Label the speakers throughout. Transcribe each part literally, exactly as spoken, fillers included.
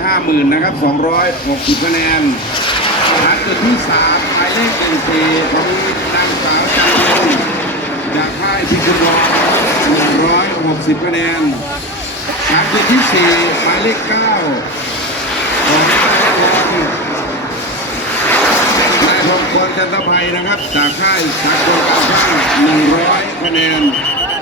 Speaker 1: ห้าหมื่นนะครับสองร้อยหกสิบคะแนนฐานจุดที่สามหมายเลขหนึ่งสี่ของนางสาวจันทร์จากค่ายพิคุลหนึ่งร้อยหกสิบคะแนนฐานจุดที่สี่หมายเลขเก้าของนายพงศ์พลจันทภัยนะครับจากค่ายสากลการช่างหนึ่งร้อยคะแนน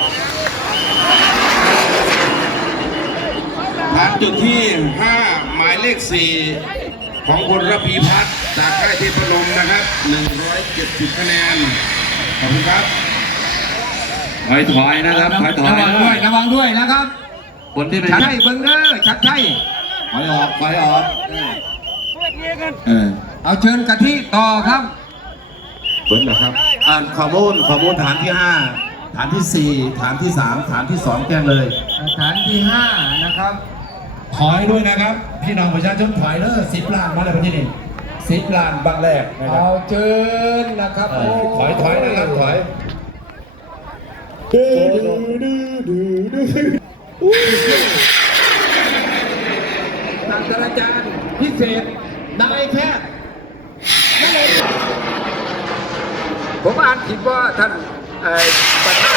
Speaker 1: ฐานจุดที่ห้าหมายเลขสี่ของคุณระพีพัฒน์จากค่ายเทพนมนะครับหนึ่งร้อยเจ็ดสิบคะแนนขอบคุณครับถอยถอยนะครับถอยถอย
Speaker 2: ระวังด้วยระวังด้วยนะครับ
Speaker 1: คนที่เป็น
Speaker 2: ชัดชัยเบิ้งเด้อชัดชัย
Speaker 1: ถอยออกถอยออกเออ
Speaker 2: เอาเชิญกะทิต่อครับ
Speaker 1: เบิ้ลนะครับ
Speaker 3: อ่านข้อมูลข้อมูลฐานที่ห้าฐานที่สี่ฐานที่สามฐานที่สองแจ้งเลย
Speaker 2: ฐานที่ห้านะครับ
Speaker 3: ถอยด้วยนะครับ พี่น้องประชาชนถอยเด้อสิบล้านมาเลยพี่นี่สิบล้านบางแรกนะครั
Speaker 2: เอา
Speaker 3: บ
Speaker 2: เชิญนะครับ
Speaker 3: เออถอยถอยนะครับถอย
Speaker 2: ศาสตราจารย์พิเศษนายแพทย์ผมอ่านผิดว่าท่านเอ่อประธาน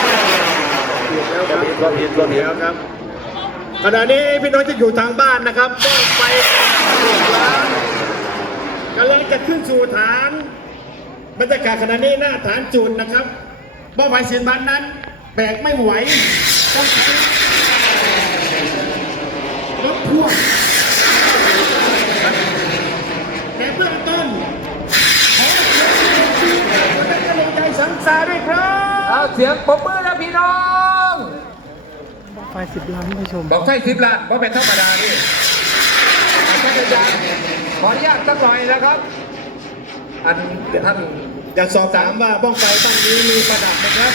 Speaker 4: ความผิดความผิดความผิดครับขณะนี้พี่น้องจะอยู่ทางบ้านนะครับบ้องไฟล้านกำลังจะขึ้นสู่ฐานบรรยากาศขณะนี้หน้าฐานจุดนะครับบ้องไฟเสียนบ้านนั้นแบกไม่ไหวต้องใช้รถพ่วงแต่เบื้องต้นขอเสียงคนได้กำลังใจสังสาด้วยครับ
Speaker 2: เอาเสียงปรบมือนะพี่น้อง
Speaker 5: ไฟสิบล้านผู้ชม
Speaker 2: บอกใช่สิบล้านเพราะเป็นธรรมดานี่ท่านอาจารย์ขออนุญาตสักหน่อยนะครับ อันท่าน
Speaker 4: อยากสอบถามว่าบ้องไฟบ้านนี้มีประดับไหมครับ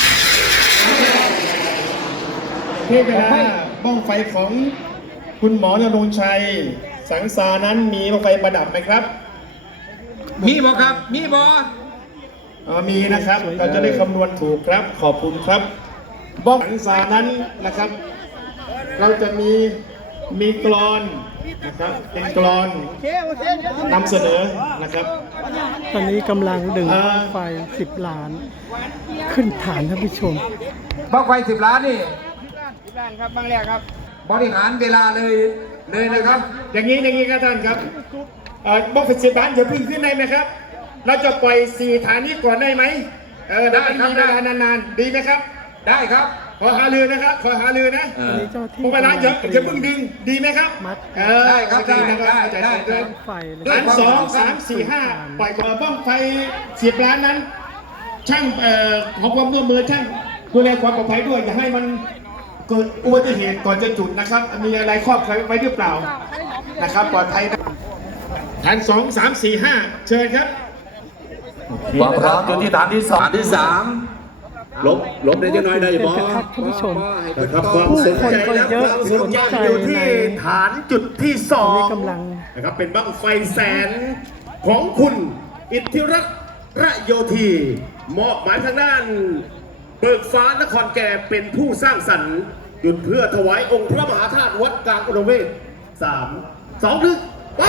Speaker 4: เทพดาบ้องไฟของคุณหมอนรงค์ชัยสังสานั้นมีบ้องไฟประดับไหมครับ
Speaker 2: มีบอครับ มีบอ
Speaker 4: อ๋อมีนะครับเราจะได้คำนวณถูกครับขอบคุณครับบ้องสังสานั้นนะครับ เราจะมีมีกลอนนะครับเป็นกลอนนำเสนอนะครับ
Speaker 5: ตอนนี้กำลังดึง
Speaker 4: เอ่อ
Speaker 5: ไฟสิบล้าน ขึ้นฐานท่านผู้ชม
Speaker 2: บอกไฟสิบล้านนี่สิบล้านครับบางแรกครับ บริหารเวลาเลยเลยนะครับ
Speaker 4: อย่างนี้อย่างนี้ครับท่านครับเอ่อบ้องไฟสิบล้านอย่าเพิ่งขึ้นได้ไหมครับ เราจะปล่อยสี่ฐานนี้ก่อนได้ไหมเออได้ครับเวลานานๆดีไหมครับ
Speaker 2: ได้ครับ
Speaker 4: ขอหารือนะครับ ขอหารือนะ
Speaker 5: ตอนนี้เจ้าหน้าที่
Speaker 4: พวกเวลาอย่าอย่าเพิ่งดึงดีไหมครับ
Speaker 5: มัด
Speaker 4: เออ
Speaker 2: ได้ครับ
Speaker 4: โอเนะ
Speaker 2: ได้
Speaker 4: เข้าใจ
Speaker 2: ได้
Speaker 4: ด้วย
Speaker 5: ไฟเลย
Speaker 4: ฐานสองสามสี่ห้าปล่อยก่อนบ้องไฟสิบล้านนั้น ช่างเอ่อขอความร่วมมือช่างดูแลความปลอดภัยด้วยอย่าให้มันเกิดอุบัติเหตุก่อนจะจุดนะครับ มีอะไรครอบไว้หรือเปล่านะครับ ปลอดภัยนะฐานสองสามสี่ห้าเชิญครับ
Speaker 3: ความพร้อมจนที่ฐานที่สองฐานที่สามลบลบได้ยังน้อยได้บอ
Speaker 5: เป็นครับท่านผู้ชม
Speaker 4: นะครับความสนใจ
Speaker 5: ผู้คนก็เยอะ
Speaker 4: ความสนใจ
Speaker 5: สนใจ
Speaker 4: อยู่ที่
Speaker 5: ใน
Speaker 4: ฐานจุดที่สอ
Speaker 5: ตอนนี้
Speaker 4: ง
Speaker 5: กำลัง
Speaker 4: นะครับเป็นบั้งไฟแสนของคุณอิทธิรัตน์ระโยธีมอบหมายทางด้าน เบิกฟ้านครแก่เป็นผู้สร้างสรรค์จุดเพื่อถวายองค์พระมหาธาตุวัดกลางอุดมเวทสามสองหนึ่งไป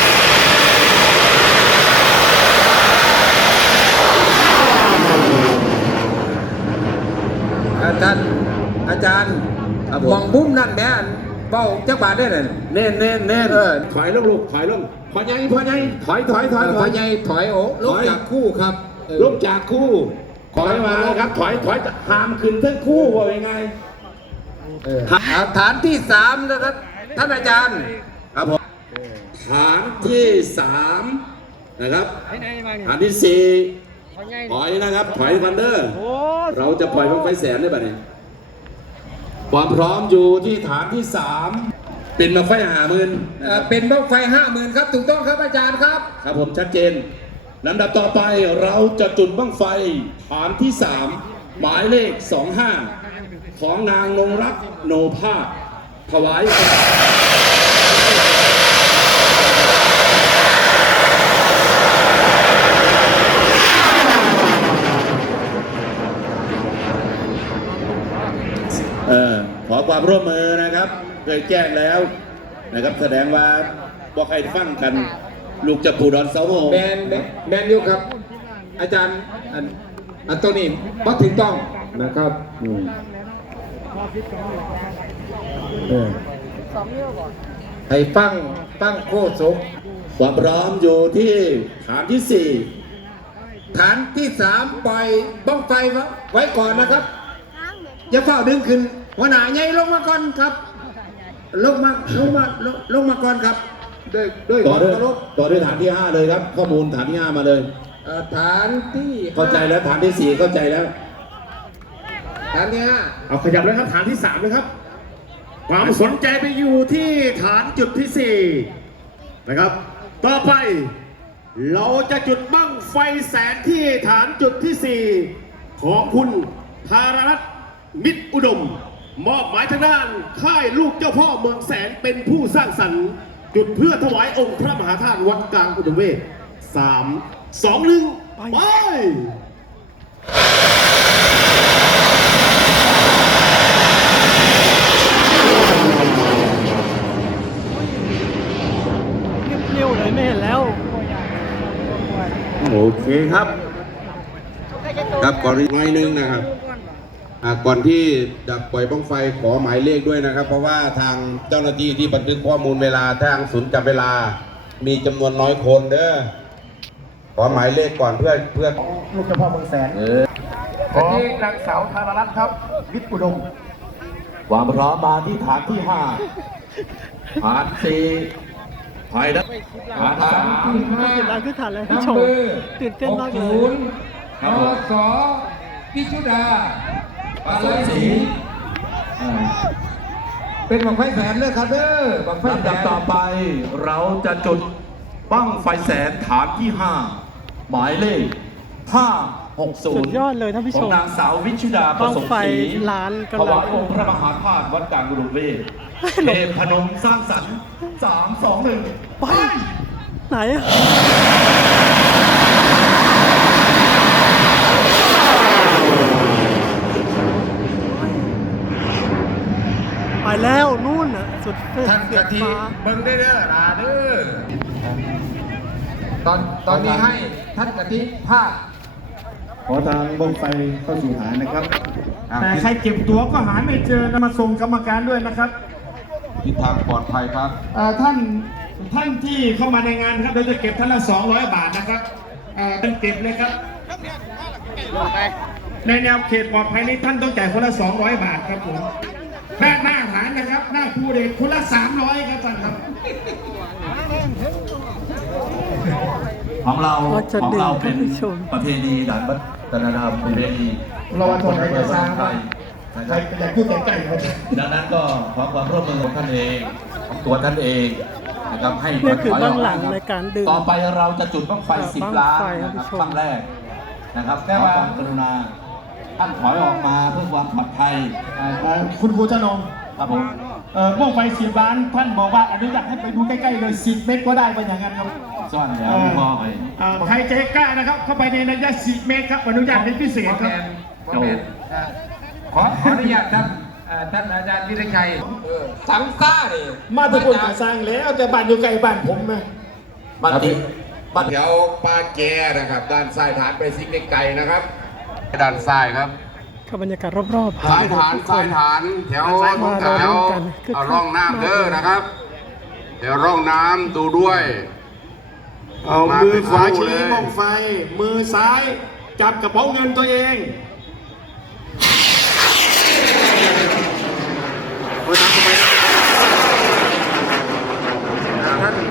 Speaker 2: ท่านอาจารย์มองมุมนั่นแม่นเบ้าจักบาทได้เลย
Speaker 3: เน่นเน่นเน่น
Speaker 2: เออ
Speaker 3: ถอยลงลูกถอยลงพอใหญ่พอใหญ่ถอยถอยถอยถ
Speaker 2: พ
Speaker 3: อ
Speaker 2: อย ใหญ่ถอยโอ้ลงจากคู่ครับเออ
Speaker 3: ลงจากคู่ถอยมานะครับ ถอยถอยหามขึ้นทั้งคู่ว่ายังไง
Speaker 2: เออเอาฐานที่สามนะครับท่านอาจารย์
Speaker 3: ครับผมฐานที่สามนะครับฐานที่สี่ถอยนะครับถอยวันเดอร์เราจะปล่อยบั้งไฟแสนได้ป่ะเนี่ยความพร้อมอยู่ที่ฐานที่สามเป็นบั้งไฟหาหมื่น
Speaker 2: เอ่อเป็นบ้างไฟห้าหมื่นครับถูกต้องครับอาจารย์ครับ
Speaker 3: ครับผมชัดเจนลำดับต่อไปเราจะจุดบั้งไฟฐานที่สามหมายเลขสองห้าของนางนงรักโนภาสถวาย เออขอความร่วมมือนะครับเคยแจ้งแล้วนะครับแสดงว่าบ่ใครฟังกันลูกจะปูดอนเสาโม
Speaker 2: แมนแมนอยูครับ อาจารย์อันอันตัวนี้บ่ถึงต้องนะครับอืมเออให้ฟังตั้งโคศก
Speaker 3: ความพร้อมอยู่ที่ฐานที่สี่
Speaker 2: ฐานที่สามปล่อยบ้องไฟไว้ก่อนนะครับอย่าเฝ้าดึงขึ้นหัวหน้าใหญ่ลงมาก่อนครับลงมาลงมาลงลงมาก่อนครับด้วยด้วยค
Speaker 3: ต่อ
Speaker 2: วาม
Speaker 3: ด้วย
Speaker 2: เคารพ
Speaker 3: ต่อด้วยฐานที่ห้าเลยครับ ข้อมูลฐานที่ห้ามาเลย
Speaker 2: เอ่อฐานที่ห้
Speaker 3: เข้าใจแล้วฐานที่สี่เข้าใจแล้ว
Speaker 2: ฐานที่ห้า
Speaker 4: เอาขยับเลยครับฐานที่สามเลยครับ ความสนใจไปอยู่ที่ฐานจุดที่สี่นะครับ ต่อไป เราจะจุดบั้งไฟแสนที่ฐานจุดที่สี่ของคุณธารรัตน์มิตรอุดม มอบหมายทางด้านค่ายลูกเจ้าพ่อเมืองแสนเป็นผู้สร้างสรรค์ จุดเพื่อถวายองค์พระมหาธาตุวัดกลางอุดมเวทสามสองหนึ่งไป
Speaker 5: เร็วๆเลยไม่เห็นแล้ว
Speaker 1: โอเคครับ ครับก่อนอีกหน่อยนึงนะครับอ่าก่อนที่จะปล่อยบ้องไฟขอหมายเลขด้วยนะครับ เพราะว่าทางเจ้าหน้าที่ที่บันทึกข้อมูลเวลาทางศูนย์จับเวลามีจำนวนน้อยคนเด้อขอหมายเลขก่อนเพื่อเพื่อ
Speaker 4: ลูกเจ้าพ่อเมืองแสนขอที่นางสาวธารรัตน์ครับมิตรอุดม
Speaker 3: ความพร้อมมาที่ฐานที่ห้าฐานสี่ถอยนะฐานสาม
Speaker 5: ก็เสียดายคือฐานอะไรพี่โชว์ตื่นเต้นมากเลย
Speaker 2: นสพิชุดาปาลายศรีอ่าเป็นบังไฟแสนเลยครับเด้อบังไฟ
Speaker 3: ลำ
Speaker 2: แส
Speaker 3: ดับ
Speaker 2: น
Speaker 3: ต่อไปเราจะจุดบั้งไฟแสนฐานที่ห้าหมายเลขห้าหกศู
Speaker 5: สุ
Speaker 3: น
Speaker 5: ด
Speaker 3: ย์
Speaker 5: ยอดเลยท่านผู้
Speaker 3: ขอ
Speaker 5: ช
Speaker 3: ง
Speaker 5: ม
Speaker 3: นางสาววิชุดาประสมศรี
Speaker 5: บั้งไฟล้านกำลัง
Speaker 3: ถวายองค์พระมหาธาตุวัดกลางอุดมเวทเทพนมสร้างสรรค์สามสองหนึ่ง
Speaker 5: ไป ไหนอะไปแล้วนู่นน่ะสุดเสีย
Speaker 2: ท่านกะทิ
Speaker 5: ฟ้า
Speaker 2: เบิ่งได้เด้อลาเด้อตอนตอนนี้ให้ท่านกะทิภาค
Speaker 4: ขอทางบ้องไฟเข้าสู่ฐานนะครับ แต่ใครเก็บตั๋วก็หาไม่เจอนะมาส่งกรรมการด้วยนะครับ
Speaker 1: ทิศทางปลอดภัยครับ
Speaker 4: เอ่อท่านท่านที่เข้ามาในงานครับเราจะเก็บท่านละสองร้อยบาทนะครับเอ่อท่านเก็บเลยครับ ในแนวเขตปลอดภัยนี้ท่านต้องจ่ายคนละสองร้อยบาทครับผมหน้าหน้าฐานนะครับ หน้าผู้เด็กคนละสามร้อยครับท่านครับ
Speaker 3: ของเรา
Speaker 5: ก็จะ
Speaker 3: ของ
Speaker 5: ดื่ม
Speaker 3: เราเป็น
Speaker 5: ท่านผู้ชม
Speaker 3: ประเพณีด่านวัฒนธรรมประเพณี
Speaker 4: เราวันถอดไหนจะสร้าง
Speaker 3: ไทยนะค
Speaker 4: ใคร
Speaker 3: รับ
Speaker 4: อยากพูดใกล้ๆครับ
Speaker 3: ดังนั้นก็ขอความร่วมมือของท่านเองของตัวท่านเองนะครับให้
Speaker 5: นี่คือ
Speaker 3: ถย
Speaker 5: เบื้องหลัง
Speaker 3: กม
Speaker 5: ในการดื่ม
Speaker 3: ต่อไปเราจะจุดบ้างไฟ
Speaker 5: เอ่อ
Speaker 3: สิบ
Speaker 5: บั้ง
Speaker 3: ล้าน
Speaker 5: ไฟ
Speaker 3: นะครับ
Speaker 5: ท่านผู้ชม
Speaker 3: ครั้งแรกนะครับขอความกรุณาท่านถอยออกมาเพื่อความปลอดภัย
Speaker 4: เอ่อคุณครูเจ้านง
Speaker 3: ครับผม
Speaker 4: เอ่อบ้องไฟสิบล้านท่านบอกว่าอนุญาตให้ไปดูใกล้ๆเลยสิบเมตรก็ได้เป็นอย่างนั้นครับ
Speaker 3: ซ่อนแล้วพี่พ่อไป
Speaker 4: เอ่อใครใจกล้านะครับ เข้าไปในระยะสิบเมตรครับอนุญาตเป็นพิเศษครับ
Speaker 2: ขอแมนอ่าขอขออนุญาตท่านอ่าท่านอาจารย์วิทยชัยเออสังซ่าดิ
Speaker 4: มาทุกคนก็สร้างแล้วแต่บ้านอยู่ใกล้บ้านผมนะ
Speaker 3: บัตรติบัตร
Speaker 1: แถวปาแกนะครับ ด้านซ้ายฐานไปซิกไกลๆนะครับ ด้านซ้ายครับ
Speaker 5: กับบรรยากาศรอบๆ
Speaker 1: ซ้ายฐานซ้ายฐานแถว
Speaker 5: มา
Speaker 1: แถ
Speaker 5: รอ
Speaker 1: ว
Speaker 5: ดูกันคึกคัก
Speaker 1: เอาร่องน้ำเด้อนะครับ แถวร่องน้ำดูด้วย
Speaker 4: เอามือขวาชี้บ้องไฟ มือซ้ายจับกระเป๋าเงินตัวเองโอ้ยตามเข้าไปนะ
Speaker 2: ท่าน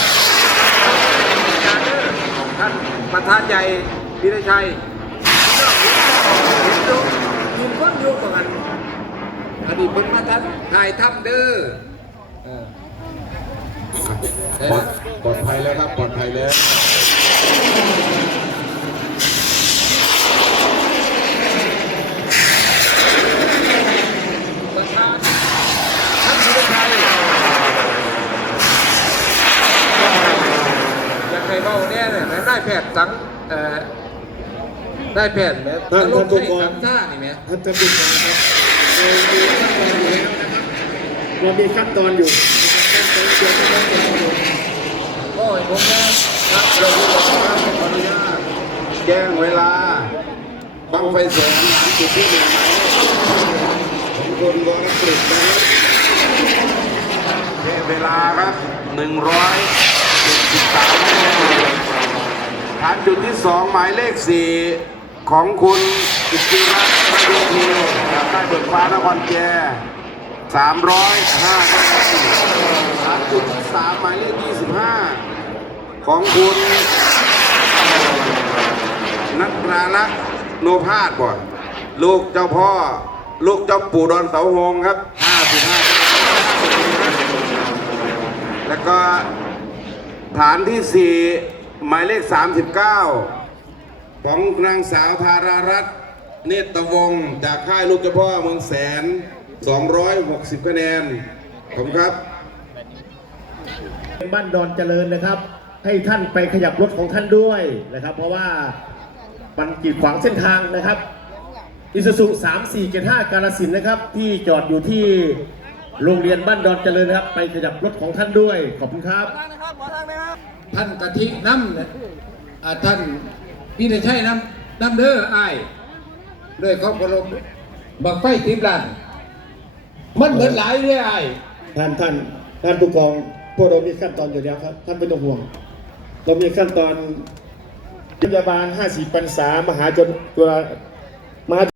Speaker 2: ท่านประธานใหญ่วิทยชัยเห็นดูยืนก้นอยู่กับกันอดีตเป็นมาท่านถ่ายทำเด้อเออ
Speaker 1: ปลอดปลอดภัยแล้วครับปลอดภัยแล้ว
Speaker 2: ประธานท่านวิทยชัยอยากให้เบาเนี่ยเนี่ยได้แพทย์สังเอ่อได้แพทย์เนี่ย
Speaker 4: ท่านท่านผู้กอง
Speaker 2: สังซ่านี่ไหม
Speaker 4: ท่านท่านผู้การครับเรามีขั้นตอนอยู่แล้วนะครับเรามีขั้นตอนอยู่ขั้นตอน
Speaker 2: เดี๋ยวจะได้เจอผมโอ้ยผมนะครับเราดูก่อนครับขออนุญาต
Speaker 1: แจ้งเวลาบังไฟแสนหลังจุดที่หนึ่งหมายเลขของคุณวรกฤษนะครับแจ้งเวลาครับหนึ่งร้อยเจ็ดสิบสามฐานจุดที่สองหมายเลขสี่ของคุณอิสระประโยชน์จากใต้เบิกฟ้านครแก่สามร้อยห้าคะแนนฐานจุดที่สามหมายเลขยี่สิบห้าของคุณนัทราลักษณ์โนภาสบ่ลูกเจ้าพ่อลูกเจ้าปู่ดอนเสาหงครับห้าสิบห้าแล้วก็ฐานที่สี่หมายเลขสามสิบเก้าของนางสาวธารารัตน์เนตรวงศ์จากค่ายลูกเจ้าพ่อเมืองแสนสองร้อยหกสิบคะแนนผมครับ
Speaker 4: บ้านดอนเจริญนะครับ ให้ท่านไปขยับรถของท่านด้วยนะครับ เพราะว่ามันกีดขวางเส้นทางนะครับอิซูซุสามสี่เจ็ดห้ากาฬสินธุ์นะครับ ที่จอดอยู่ที่โรงเรียนบ้านดอนเจริญนะครับ ไปขยับรถของท่านด้วยขอบคุณครับ
Speaker 2: ท่านกะทิน้ำนะอ่าท่านพี่ได้ใช่น้ำน้ำเด้ออ้ายด้วยความเคารพบังไฟทิพย์ลันมันเหมือนหลายเรื่อยอ้าย
Speaker 4: ท่านท่านท่านผู้กองพวกเรามีขั้นตอนอยู่แล้วครับท่านไม่ต้องห่วง เรามีขั้นตอนพยาบาลห้าสี่พรรษามหาจนตัวมหา